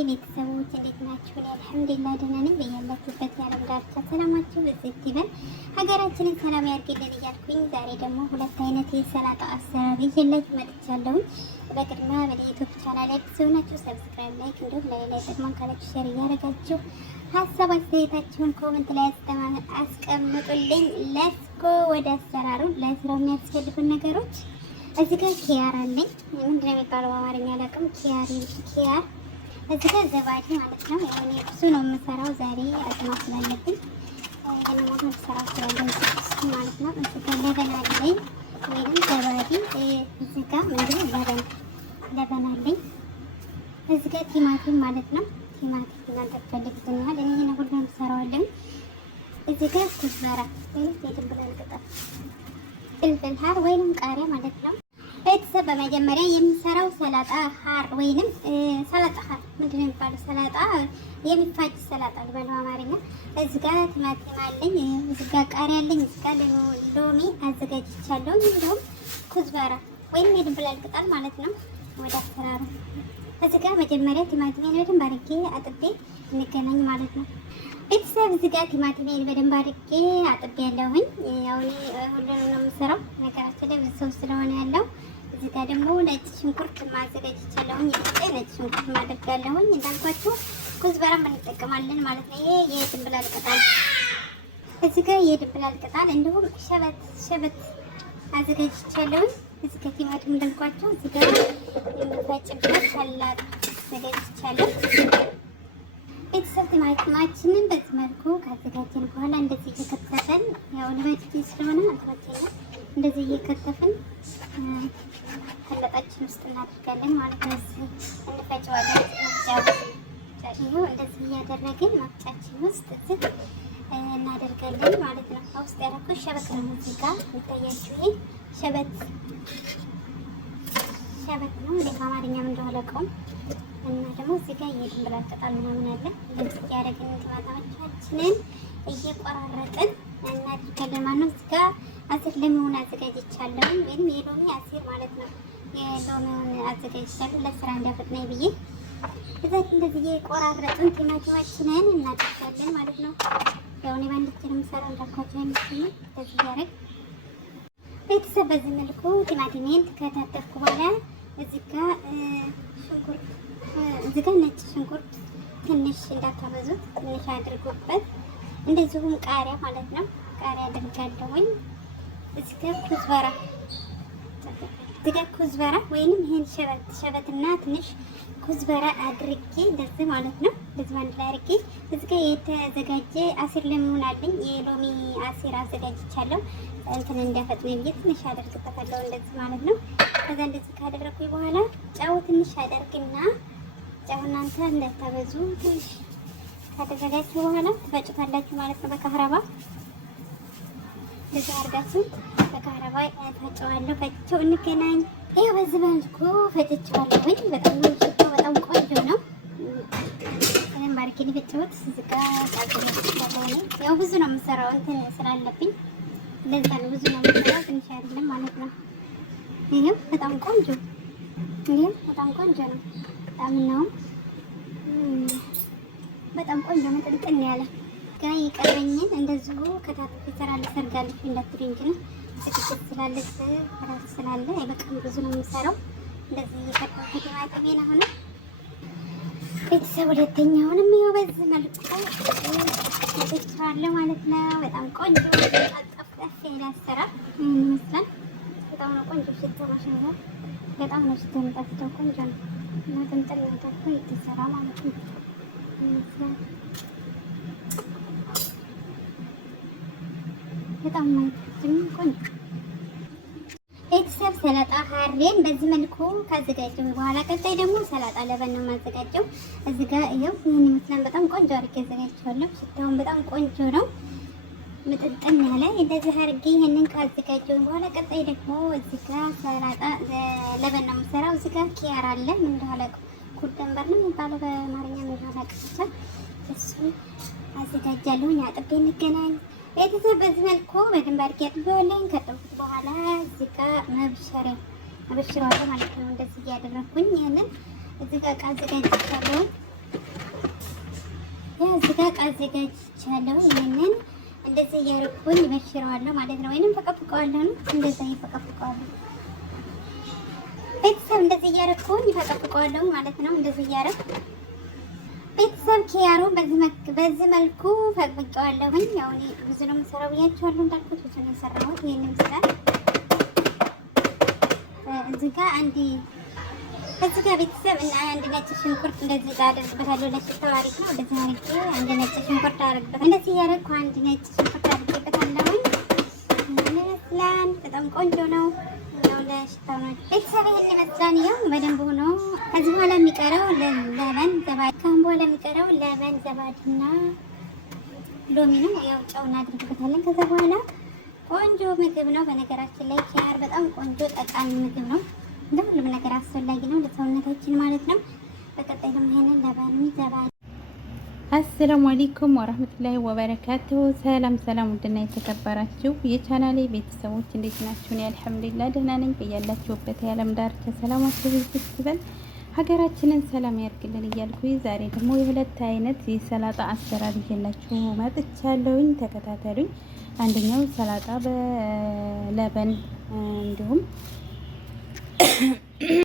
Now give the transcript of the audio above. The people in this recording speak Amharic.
ቤተሰቦች እንዴት ናችሁ? አልሐምዱሊላህ ደህና ነኝ። በያላችሁበት የዓለም ዳርቻ ሰላማችሁ ብዝት ይበል፣ ሀገራችንን ሰላም ያድርግልን እያልኩኝ ዛሬ ደግሞ ሁለት አይነት የሰላጣ አሰራር ይዤላችሁ መጥቻለሁ። በቅድሚያ በዩቲዩብ ቻናል አዲስ ሆናችሁ ሰብስክራይብ፣ ላይክ እንዲሁም ለሌላ ጥቅም ካላችሁ ሼር እያደረጋችሁ ሀሳብ አስተያየታችሁን ኮሜንት ላይ አስቀምጡልኝ። ለስኮ ወደ አሰራሩ ለስራው የሚያስፈልጉን ነገሮች እዚህ ጋር ኪያር አለኝ። ምንድነው የሚባለው በአማርኛ አላውቅም። ኪያር እዚህ ጋር ዘባዲ ማለት ነው። ያኔ ብዙ ነው የምሰራው ዛሬ አዝማ ስላለብኝ ለማለት ሰራው ስለዚህ ማለት ነው። እዚህ ጋር ለበን አለኝ ወይም ዘባዲ። እዚህ ጋር ምንድነው ለበን አለኝ። እዚህ ጋር ቲማቲም ማለት ነው። ቲማቲም እናንተ ፈልጉኛል። እኔ ነው ሁሉንም ሰራዋለሁ። እዚህ ጋር ኩዝበራ ወይም የድንብላል ቅጠል፣ ፍልፍል ሀር ወይም ቃሪያ ማለት ነው። ቤተሰብ በመጀመሪያ የሚሰራው ሰላጣ ሀር ወይንም ሰላጣ ሀር ምንድነው የሚባለው? ሰላጣ የሚፋጅ ሰላጣ ልበለው አማርኛ። እዚህ ጋር ቲማቲም አለኝ፣ እዚህ ጋር ቃሪያ አለኝ፣ እዚህ ጋር ሎሚ አዘጋጅቻለሁ። እንዲሁም ኩዝበራ ወይም የድንብላል ቅጠል ማለት ነው። ወደ አሰራሩ እዚህ ጋር መጀመሪያ ቲማቲሜን በደንብ አድርጌ አጥቤ እንገናኝ ማለት ነው። ቤተሰብ እዚህ ጋር ቲማቲሜን በደንብ አድርጌ አጥቤ ያለሁኝ። ያው እኔ ሁሉንም ነው የምሰራው ነገራችን ላይ ብዙ ሰው ስለሆነ ያለው። እዚህ ጋር ደግሞ ነጭ ሽንኩርት ማዘጋጅቻለሁኝ። ነጭ ሽንኩርት ማድረጋለሁኝ እንዳልኳችሁ ኩዝበራም እንጠቀማለን ማለት ነው። ይሄ የድንብላል ቅጠል፣ እዚህ ጋር የድንብላል ቅጠል እንዲሁም ሸበት አዘጋጅቻለሁኝ። እዚህ ጋር ቲማቲም እንዳልኳችሁ እዚህ ጋር የምፈጭበት ሰላጣ አዘጋጅቻለሁ። ቤተሰብ ቲማቲማችንን በዚህ መልኩ ካዘጋጀን በኋላ እንደዚህ እየከተፈን ያው ለባጅ ስለሆነ አጥራቸኛ እንደዚህ እየከተፍን ሰላጣችን ውስጥ እናደርጋለን ማለት ነው። እንፈጨዋለን። መፍጫው እንደዚህ እያደረግን መፍጫችን ውስጥ እዚህ እናደርጋለን ማለት ነው። ውስጥ ያደረኩት ሸበት ነው። እዚህ ጋር የሚታያችሁ ይሄ ሸበት ነው። እንደ አማርኛም እንደዋለቀውም እና ደግሞ እዚህ ጋር የድንብላል ቅጠል ምናምን አለ። እንደዚህ እያደረግን ቲማቲማችንን እየቆራረጥን እናደርጋለን ማለት ነው። እዚህ ጋር አሲር ለሚሆን አዘጋጅቻለሁ ወይም የሎሚ አሲር ማለት ነው። የሎሚውን አዘጋጅቻለሁ ለስራ እንዳፈጥነኝ ብዬ እዛ እንደዚህ እየቆራረጥን ቲማቲማችንን እናደርጋለን ማለት ነው። ያው እኔ ባንድ እጄ ነው የምሰራው እንዳልኳችሁ እንደዚህ እያደረግ ቤተሰብ በዚህ መልኩ ቲማቲሜን ከታተፍኩ በኋላ እዚህ ጋር ሽንኩርት፣ እዚህ ጋር ነጭ ሽንኩርት ትንሽ እንዳታበዙት ትንሽ አድርጉበት። እንደዚሁም ቃሪያ ማለት ነው። ቃሪያ አድርጋለሁኝ። እዚህ ጋር ኩዝበራ ወይንም ይሄን ሸበትና ትንሽ ኩዝበራ አድርጌ እንደዚህ ማለት ነው። እንደዚህ አንድ ላይ አድርጌ እዚህ ጋር የተዘጋጀ አሲር ለሚሆን አለኝ። የሎሚ አሲር አዘጋጅቻለሁ። እንትን እንዲያፈጥነኝ ብዬ ትንሽ አደርግበታለሁ እንደዚህ ማለት ነው። ከዛ እንደዚህ ካደረኩኝ በኋላ ጨው ትንሽ አደርግና ጨው እናንተ እንዳታበዙ ትንሽ ካደረጋችሁ በኋላ ትፈጩታላችሁ ማለት ነው። በካህረባ እንደዚህ አድርጋችሁ በካህረባ ታጨዋለሁ። ፈጭቼው እንገናኝ። ይሄው በዚህ መልኩ ፈጭቼዋለሁኝ። በጣም ሽታው በጣም ቆንጆ ነው። እኔም ባርኬ ሊፈጭሁት እዚህ ጋር ታዘጋጅቻለሁ። ያው ብዙ ነው የምሰራው እንትን ስላለብኝ ለዛ ነው ብዙ ነው የምሰራው፣ ትንሽ አይደለም ማለት ነው። ይሄው በጣም ቆንጆ ነው። በጣም ቆንጆ መጥልጥል ያለ ጋር የቀረኝን እንደዚሁ ከታተፍ ይሰራል። ሰርጋለች እንዳትሪንጅ ነው ስክክት ስላለች ራስ ስላለ በጣም ብዙ ነው የምሰራው። እንደዚህ እየከተፈ ቲማቲሜን አሁን ቤተሰብ ሁለተኛውንም ይኸው በዚህ መልኩ ተጨምራለሁ ማለት ነው። በጣም ቆንጆ አጣፍጣፍ ያሰራል ይመስላል። በጣም ነው ቆንጆ ሽታ ማሽነው በጣም ነው ሽታ የሚጣፍጠው። ቆንጆ ነው እና ጥንጥል ያደርኩ የተሰራ ማለት ነው ይመስላል። በጣም ነው ቆንጆ ቤተሰብ ሰላጣ ሀሬን በዚህ መልኩ ካዘጋጀሁ በኋላ ቀጣይ ደግሞ ሰላጣ ለበን ነው የማዘጋጀው። እዚህ ጋር ይኸው ይሄን ይመስላል። በጣም ቆንጆ አድርጌ አዘጋጅቻለሁ። ሽታውን በጣም ቆንጆ ነው፣ ምጥጥን ያለ እንደዚህ አድርጌ ይሄንን ካዘጋጀሁ በኋላ ቀጣይ ደግሞ እዚህ ጋር ሰላጣ ለበን ነው የምሰራው። እዚህ ጋር ኪያር አለ። ምን እንደሆነ ኩርደንበር ነው የሚባለው በአማርኛ ምን እንደሆነ ቀጥታ እሱ አዘጋጃለሁ። አጥቤ እንገናኝ ቤተሰብ። በዚህ መልኩ በደንብ አድርጌ አጥቤዋለሁ። ከጠብኩት በኋላ እዚህ ጋር መብሸሪያ ማለት ነው። እንደዚህ እያደረኩኝ ይሄንን እዚህ ጋር አዘጋጅቻለሁ። ያ እዚህ ጋር አዘጋጅቻለሁ። ይሄንን እንደዚህ እያደረኩኝ በሽረዋለሁ ማለት ነው፣ ወይንም ፈቀፍቀዋለሁ ነው። እንደዛ ይፈቀፍቀዋለሁ ቤተሰብ፣ እንደዚህ እያደረኩኝ ፈቀፍቀዋለሁ ማለት ነው። እንደዚህ እያደረኩ ቤተሰብ ኪያሩ በዚህ መልኩ ፈቅፍቀዋለሁኝ። ያው እኔ ብዙ ነው የምሰራው ብያችኋለሁ፣ እንዳልኩት ብዙ ነው የሰራሁት። ይሄንን ይመስላል። እዚህ ጋር ቤተሰብ እና አንድ ነጭ ሽንኩርት እንደዚህ ጋር አደርግበታለሁ። ለሽታው አሪፍ ነው። እንደዚህ አድርጌ አንድ ነጭ ሽንኩርት አደርግበታለሁ። እንደዚህ ያደረኩ አንድ ነጭ ሽንኩርት አደርግበታለሁ። ይመስላል በጣም ቆንጆ ነው። ያው ለሽታው ነው ቤተሰብ ይሄን ይመስላል። ያው በደንብ ሆኖ ከዚህ በኋላ የሚቀረው ለበን ዘባድ፣ ካሁን በኋላ የሚቀረው ለበን ዘባድና ሎሚ ነው። ያው ጨው እናደርግበታለን። ከዛ በኋላ ቆንጆ ምግብ ነው። በነገራችን ላይ ኪያር በጣም ቆንጆ ጠቃሚ ምግብ ነው። እንደ ሁሉም ነገር አስፈላጊ ነው ለሰውነታችን ማለት ነው። በቀጣይ ደግሞ ይሄንን ለባን ዘባድ። አሰላሙ አለይኩም ወራህመቱላሂ ወበረካቱሁ። ሰላም ሰላም፣ ውድና የተከበራችሁ የቻናሌ ቤተሰቦች እንዴት ናችሁ? እኔ አልሐምዱሊላህ ደህና ነኝ። በያላችሁበት የዓለም ዳርቻ ሰላማችሁ ይብዛልን፣ ሀገራችንን ሰላም ያርግልን እያልኩ ዛሬ ደግሞ የሁለት አይነት የሰላጣ አሰራር ይዤላችሁ መጥቻለሁኝ። ተከታተሉኝ። አንደኛው ሰላጣ በለበን እንዲሁም